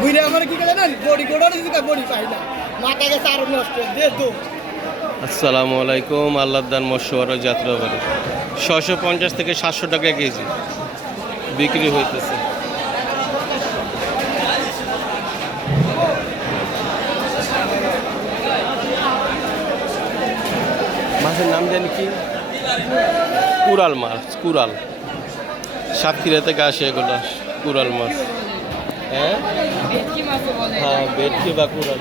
বুঝলে আমার কি করে জানেন বডি কোডার যদি বডি পাই না মাথা গেছে আরো নষ্ট দে তো। আসসালামু আলাইকুম। আল্লাহদান মৎস্যবাড়ি যাত্রাবাড়ি 650 থেকে 700 টাকা কেজি বিক্রি হইতেছে। মাছের নাম জানি কি? কুরাল মাছ। কুরাল সাতক্ষীরা থেকে আসে এগুলো কুরাল মাছ। হ্যাঁ হ্যাঁ, ভেটকি বা কুরাল।